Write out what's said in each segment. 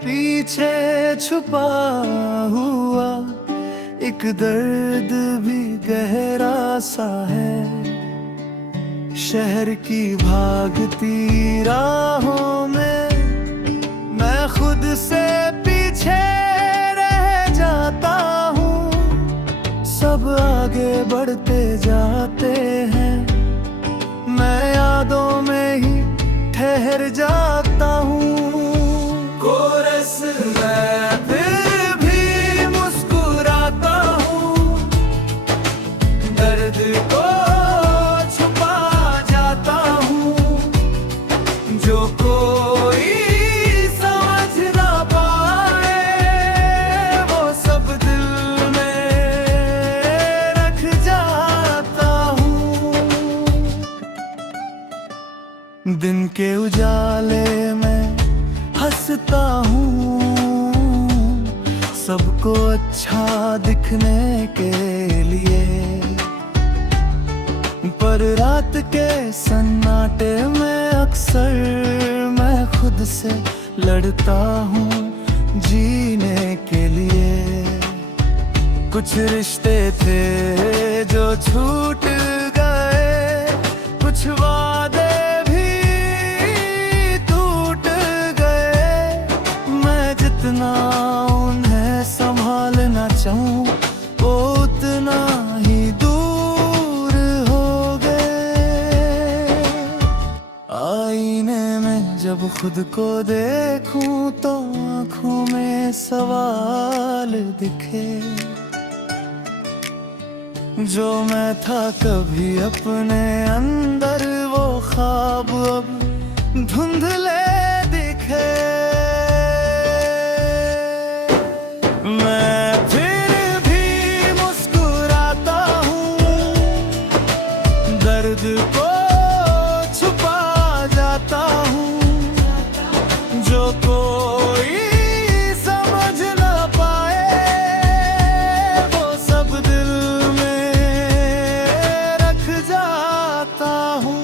पीछे छुपा हुआ एक दर्द भी गहरा सा है। शहर की भागती राहों में मैं खुद से पीछे रह जाता हूँ। सब आगे बढ़ते जाते हैं, मैं यादों में ही ठहर जाता हूँ। कोरस मैं फिर भी मुस्कुराता हूँ, दर्द को छुपा जाता हूँ। जो कोई समझ ना पाए वो सब दिल में रख जाता हूँ। दिन के उजाले में हंसता हूँ, सबको अच्छा दिखने के लिए। पर रात के सन्नाटे में अक्सर मैं खुद से लड़ता हूँ जीने के लिए। कुछ रिश्ते थे जो छूट गए, कुछ वादे जितना उन्हें संभालना चाहूं वो उतना ही दूर हो गए। आईने में जब खुद को देखूं तो आंखों में सवाल दिखे। जो मैं था कभी अपने अंदर वो ख्वाब अब धुंधले दिखे। मैं फिर भी मुस्कुराता हूँ, दर्द को छुपा जाता हूँ। जो कोई समझ ना पाए वो सब दिल में रख जाता हूँ।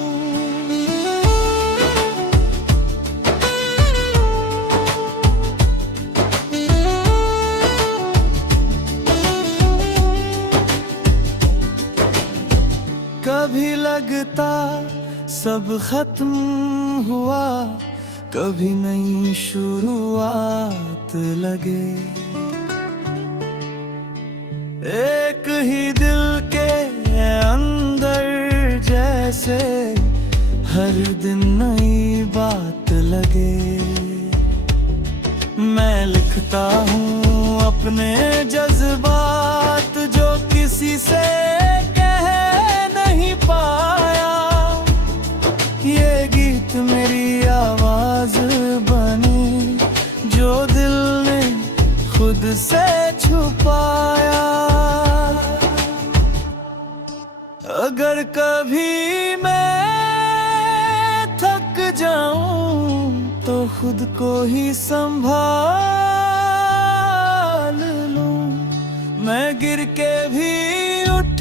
कभी लगता सब खत्म हुआ, कभी नई शुरुआत लगे। एक ही दिल के अंदर जैसे हर दिन नई बात लगे। मैं लिखता हूँ अपने जज्बात जो किसी से पाया। ये गीत मेरी आवाज बनी जो दिल ने खुद से छुपाया। अगर कभी मैं थक जाऊं तो खुद को ही संभाल लूं। मैं गिर के भी उठ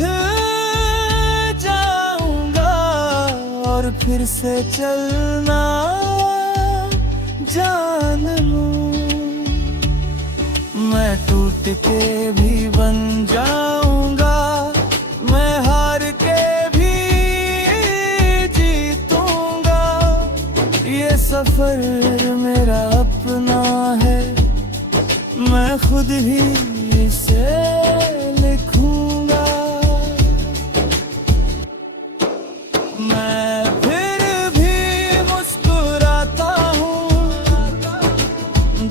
और फिर से चलना जान लूं। मैं टूट के भी बन जाऊंगा, मैं हार के भी जीतूंगा। ये सफर मेरा अपना है, मैं खुद ही इसे लिखूंगा।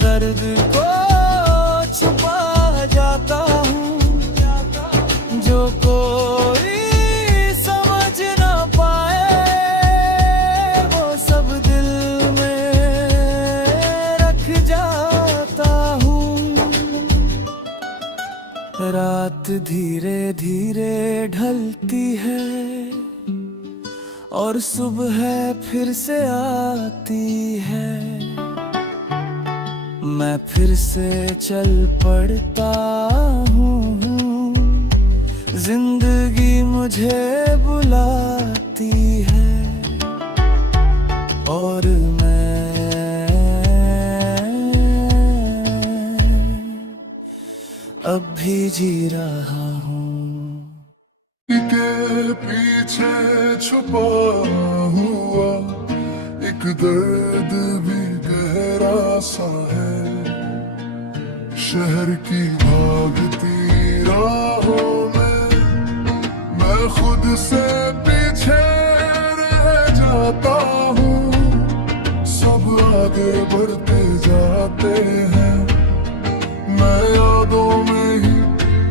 दर्द को छुपा जाता हूँ। जो कोई समझ ना पाए वो सब दिल में रख जाता हूँ। रात धीरे धीरे ढलती है और सुबह फिर से आती है। मैं फिर से चल पड़ता हूँ, जिंदगी मुझे बुलाती है। और मैं भी जी रहा हूँ। के पीछे छुपा हुआ एक दर्द भी गहरा सा है। शहर की भागती राहों में मैं खुद से पीछे रह जाता हूँ। सब आगे बढ़ते जाते हैं, मैं यादों में ही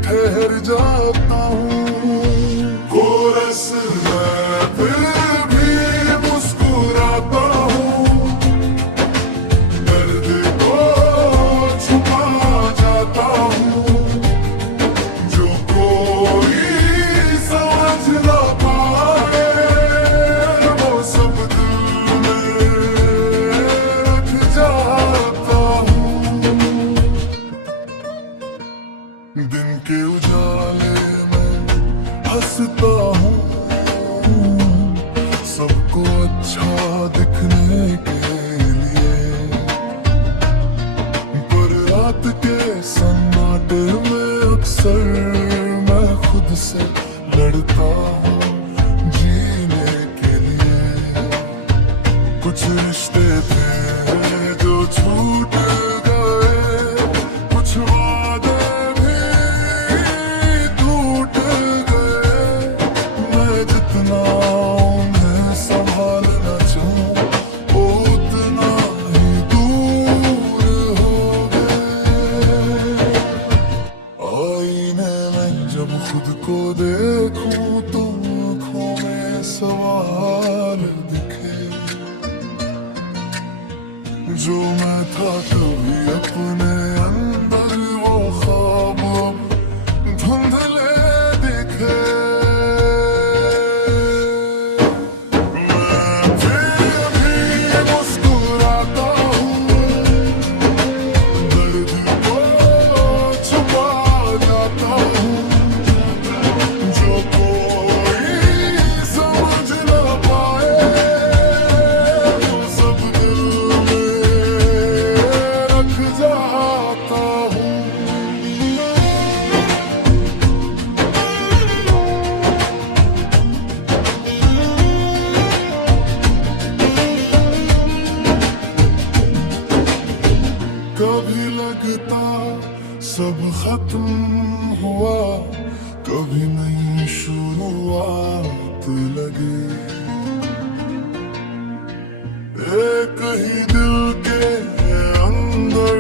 ठहर जाता हूँ। कोरस मैं फिर भी मुस्कुराता हूँ, दर्द को छुपा जाता हूँ। जो कोई समझ ना पाए वो सब दिल में रख जाता हूँ। दिन के उजाले में हंसता हूँ, सबको अच्छा दिखने के लिए। पर रात के सन्नाटे में अक्सर मैं खुद से लड़ता हूँ जीने के लिए। कुछ रिश्ते थे जो छूट गए, कुछ वादे भी टूट गए। मैं जितना उन्हें संभालना चाहूं वो उतना ही दूर हो गए। आईने में जब खुद को देखूं तो आँखों में सवाल दिखे। जो मैं था कभी अपने अंदर वो ख्वाब अब धुंधले दिखे। मैं फिर भी मुस्कुराता हूँ, दर्द को छुपा जाता हूँ। जो कोई समझ ना पाए वो सब दिल में रख जाता हूँ। कभी लगता सब खत्म हुआ, कभी नई शुरुआत लगे। एक ही दिल के अंदर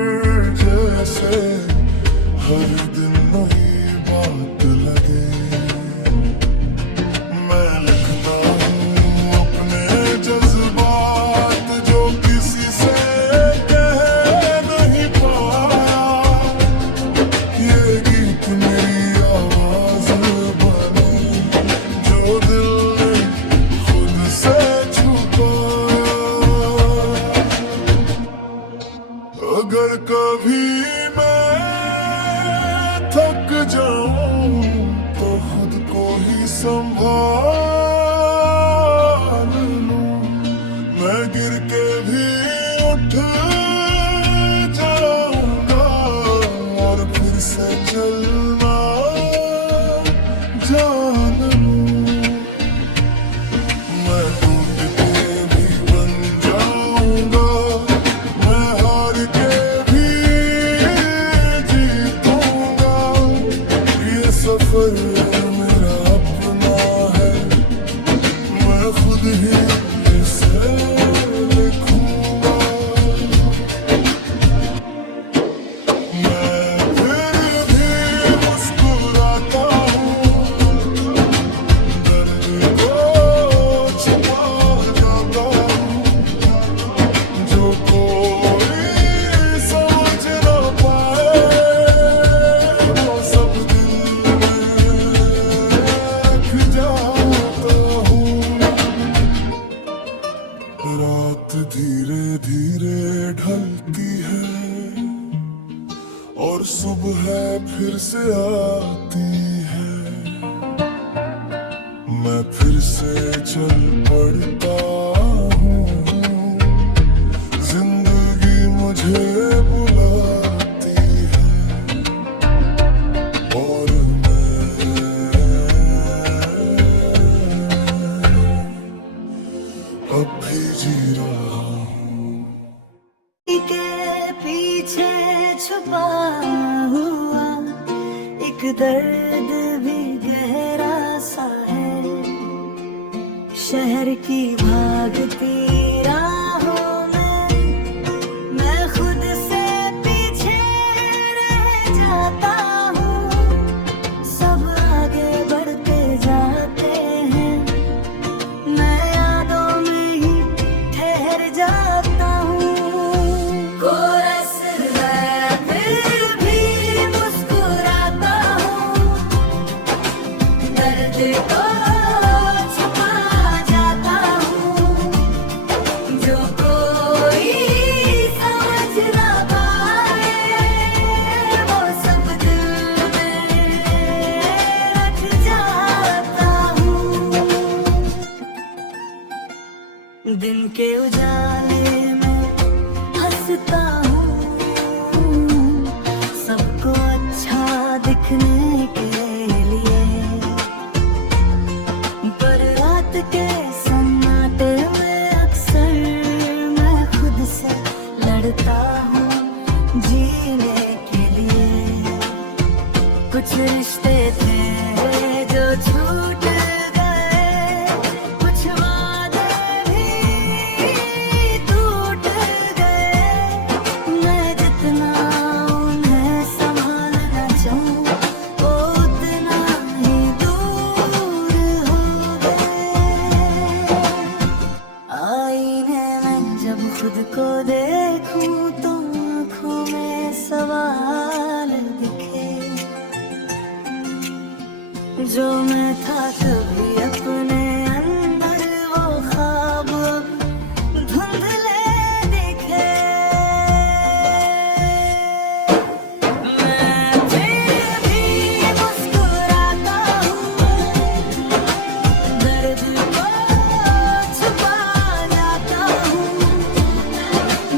जैसे हर दिन नई बात लगे। मैं लिखता हूँ अपने जज्बात जो किसी से कह नहीं पाया। ये गीत मेरी आवाज बने जो दिल ने खुद से छुपाया। अगर कभी मैं थक जाऊं तो खुद को ही संभाल लूं। मैं गिर के भी उठ जाऊंगा और फिर से चलना जान लूं। मैं टूट के भी बन जाऊंगा, मैं हार के भी जीतूंगा। ये सफर मेरा अपना है, मैं खुद ही इसे लिखूंगा। मैं फिर भी मुस्कुराता हूँ, दर्द को छुपा जाता हूँ। जो कोई समझ ना पाए वो सब दिल में रख जाता हूँ। रात धीरे धीरे ढलती है और सुबह फिर से आती है। मैं फिर से चल पड़ता हूँ, जिंदगी मुझे बुलाती है। पीछे छुपा हुआ एक दर्द भी गहरा सा है। शहर की भागती राहों में मैं खुद से पीछे रह जाता हूँ। सब आगे बढ़ते जाते हैं, मैं यादों में ही ठहर जाता हूँ। कोरस है फिर भी मुस्कुराता हूँ, दर्द को छुपा जाता हूँ। जो कोई समझ ना पाए वो सब दिल में रख जाता हूँ। दिन के उजाले में हंसता हूँ, सबको अच्छा दिखने के लिए। पर रात के सन्नाटे में अक्सर मैं खुद से लड़ता हूँ जीने के लिए। कुछ रिश्ते थे जो छूट गए, कुछ वादे भी टूट गए। मैं जितना उन्हें संभालना चाहूं वो उतना ही दूर हो गए। आईने में जब खुद को देखूं तो आँखों में सवाल दिखे। जो मैं था कभी अपने अंदर वो ख्वाब अब धुंधले दिखे। मैं फिर भी मुस्कुराता हूँ, दर्द को छुपा जाता हूँ।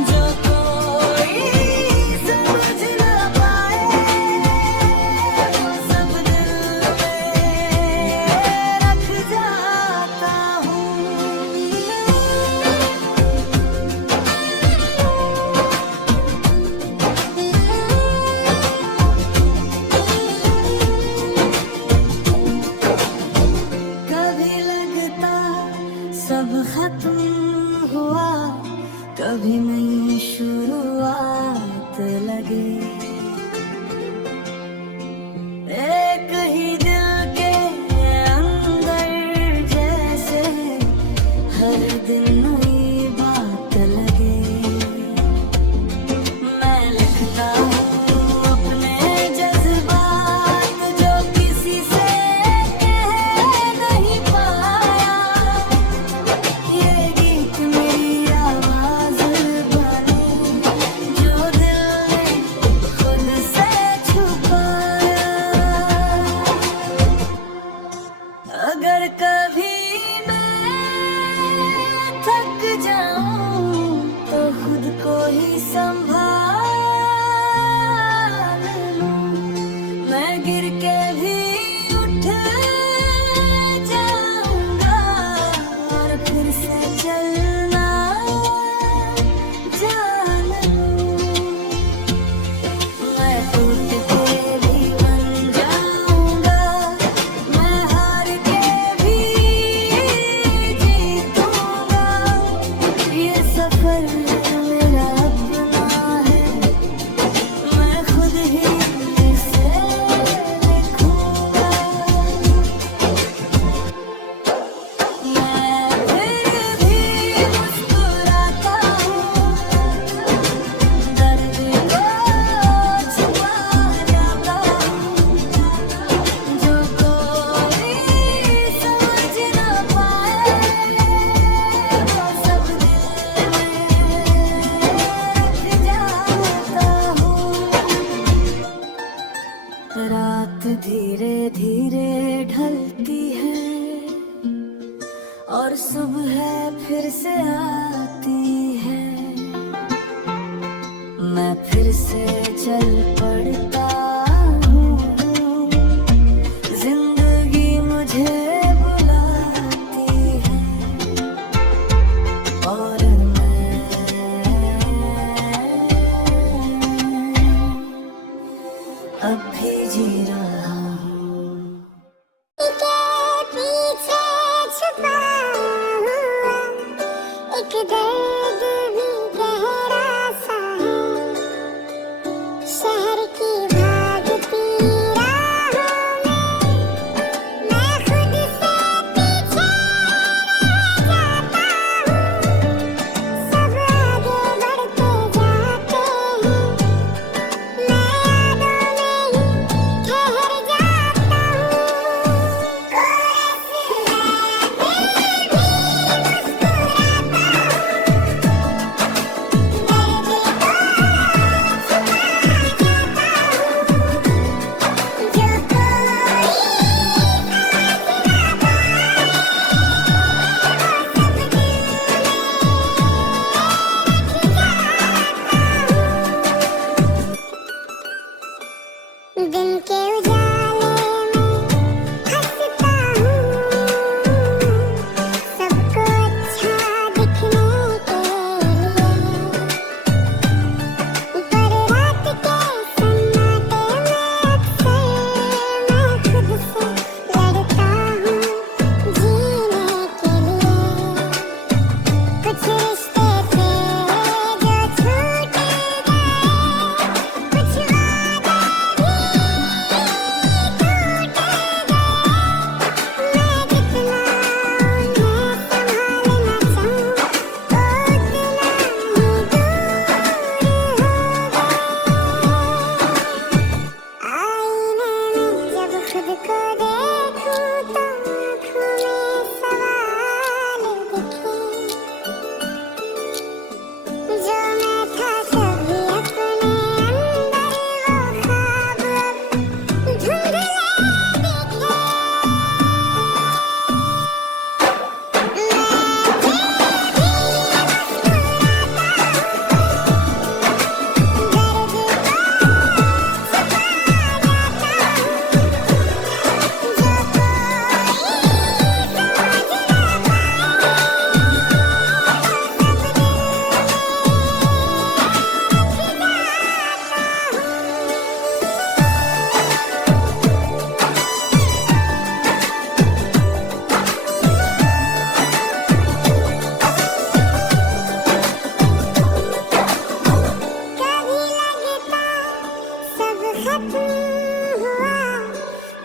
जो कोई समझ ना पाए वो सब दिल में रख जाता हूँ। कभी लगता सब खत्म हुआ, कभी नई शुरुआत लगे। एक ही दिल के अंदर जैसे हर दिन नई बात लगे। मैं लिखता हूँ अपने जज्बात जो किसी से कह नहीं पाया। ये गीत मेरी आवाज बने जो दिल ने खुद से छुपाया। अगर कभी मैं थक जाऊं तो खुद को ही संभाल लूं। मैं गिर के भी उठ जाऊंगा और फिर से चलना जान लूं। मैं टूट के भी बन जाऊंगा, मैं हार के भी जीतूंगा। ये सफर मेरा अपना है, मैं खुद ही इसे लिखूंगा। मैं फिर भी मुस्कुराता हूँ, दर्द को छुपा जाता हूँ। जो कोई समझ ना पाए वो सब दिल में रख जाता हूँ। रात धीरे धीरे ढलती है और सुबह फिर से आती है। मैं फिर से चल पड़ता हूँ, जिंदगी मुझे बुलाती है। और मैं खत्म हुआ,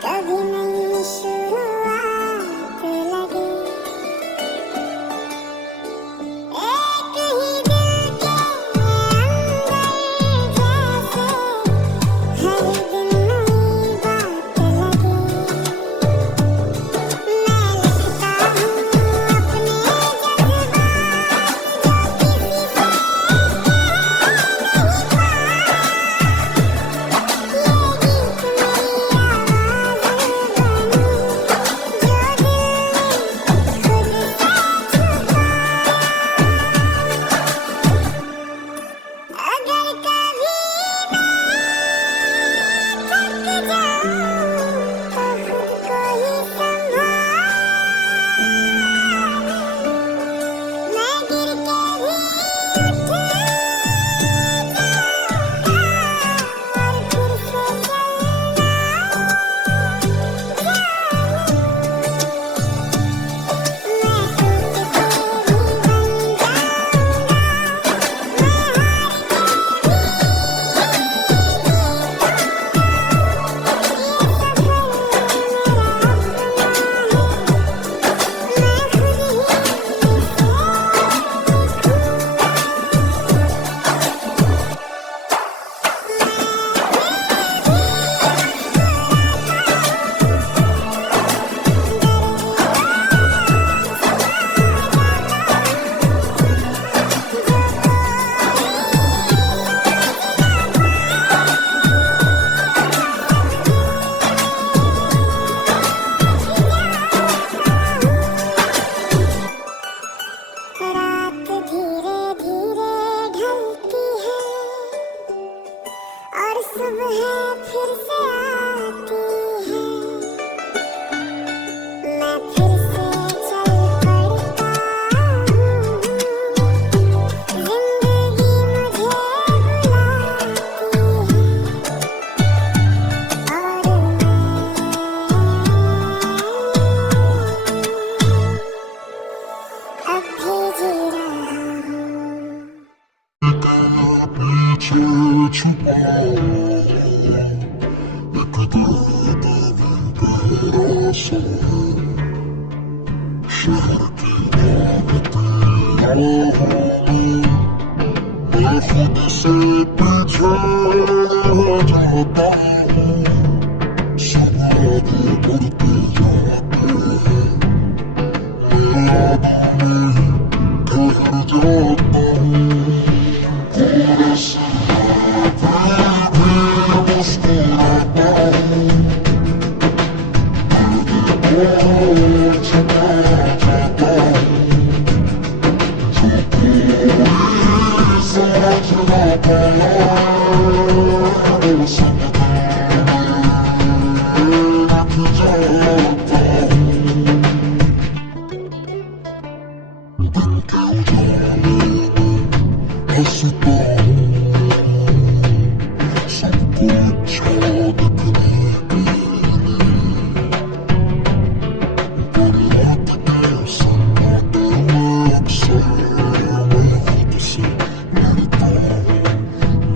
कभी नई शुरुआत लगी। एक ही दिल के अंदर जैसे हर दिन नई बात लगी। मैं लिखता हूँ अपने अगर कभी थक जाऊं तो खुद को ही संभाल, मैं गिर के भी उठ जाऊंगा और फिर से चलना मैं टूट के भी बन रात धीरे धीरे ढलती है और सुबह फिर से आती है। मैं फिर से चल पड़ता हूँ, जिंदगी मुझे बुलाती है और मैं अब भी जी रहा हूँ। पीछे छुपा एक दर्द गहरा सा शहर की भागती राहों में मैं खुद से पीछे जाता हूँ। सब आगे बढ़ते जाते हैं, मैं यादों में ही ठहर जाता हूँ। थोड़ा सा भी मुस्कुराता हूँ, दर्द को छुपा जाता हूँ। जो कोई समझ ना पाया वो सब रख जाता हूँ। दिन के उजाले में हंसता हूँ, सबको अच्छा दिखने के लिए बुरी आदतें सताते हुए अक्सर मैं खुद से लड़ता हूँ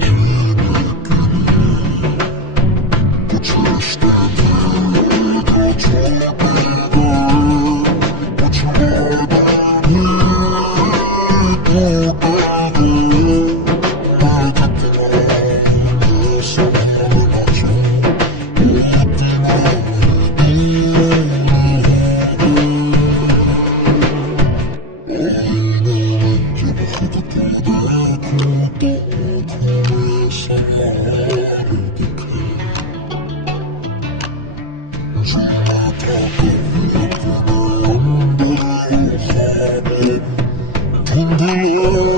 जीने के लिए। कुछ रिश्ते थे जो छोड़ते गए, कुछ वादे भी टूट गए। मैं जितना उन्हें संभालना चाहूं, वो इतना दूर हो गए। आईने में जब खुद को देखूं तो आँखों में संहार दिखे। जीना था कभी अपने अंदर वो ख्वाब धुंधला दिखे।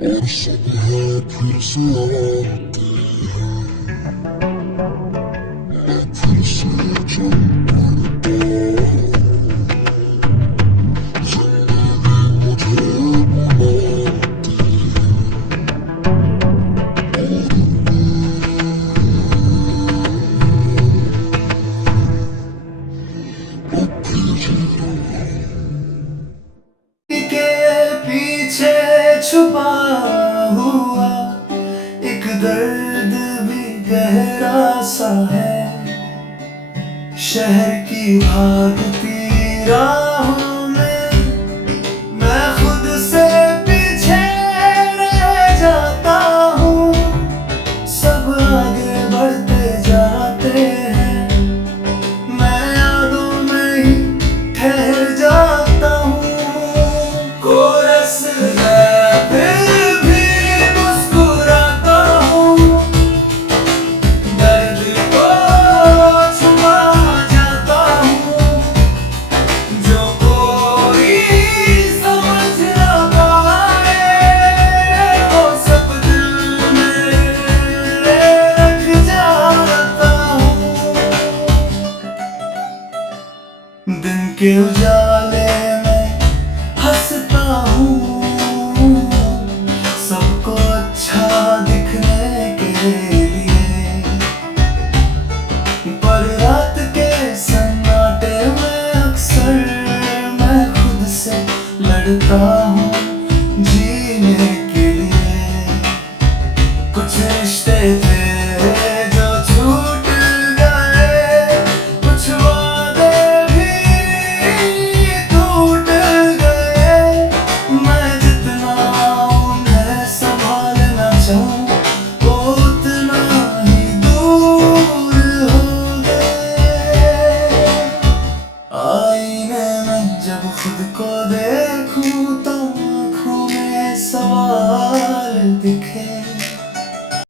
और सब है फिर से आती है, मैं फिर से चल पड़ता हूँ, जिंदगी मुझे बुलाती है, और फिर जीना के पीछे छुपा हुआ एक दर्द भी गहरा सा है। शहर की भागती राहों में मैं खुद से पीछे रह जाता हूँ। सब आगे बढ़ते जाते हैं, मैं यादों में ही ठहर जाता हूँ। कोरस मैं फिर भी मुस्कुराता हूँ, दर्द को छुपा जाता हूँ। जो कोई समझ ना पाए वो सब दिल में रख जाता हूँ। दिन के उजाले में हंसता हूँ, सबको अच्छा दिखने के लिए, पर रात के सन्नाटे में अक्सर मैं खुद से लड़ता हूँ जीने के लिए। कुछ रिश्ते थे जो छूट गए, कुछ वादे भी टूट गए। मैं जितना उन्हें संभालना चाहूं वो उतना ही दूर हो गए। आईने में जब खुद को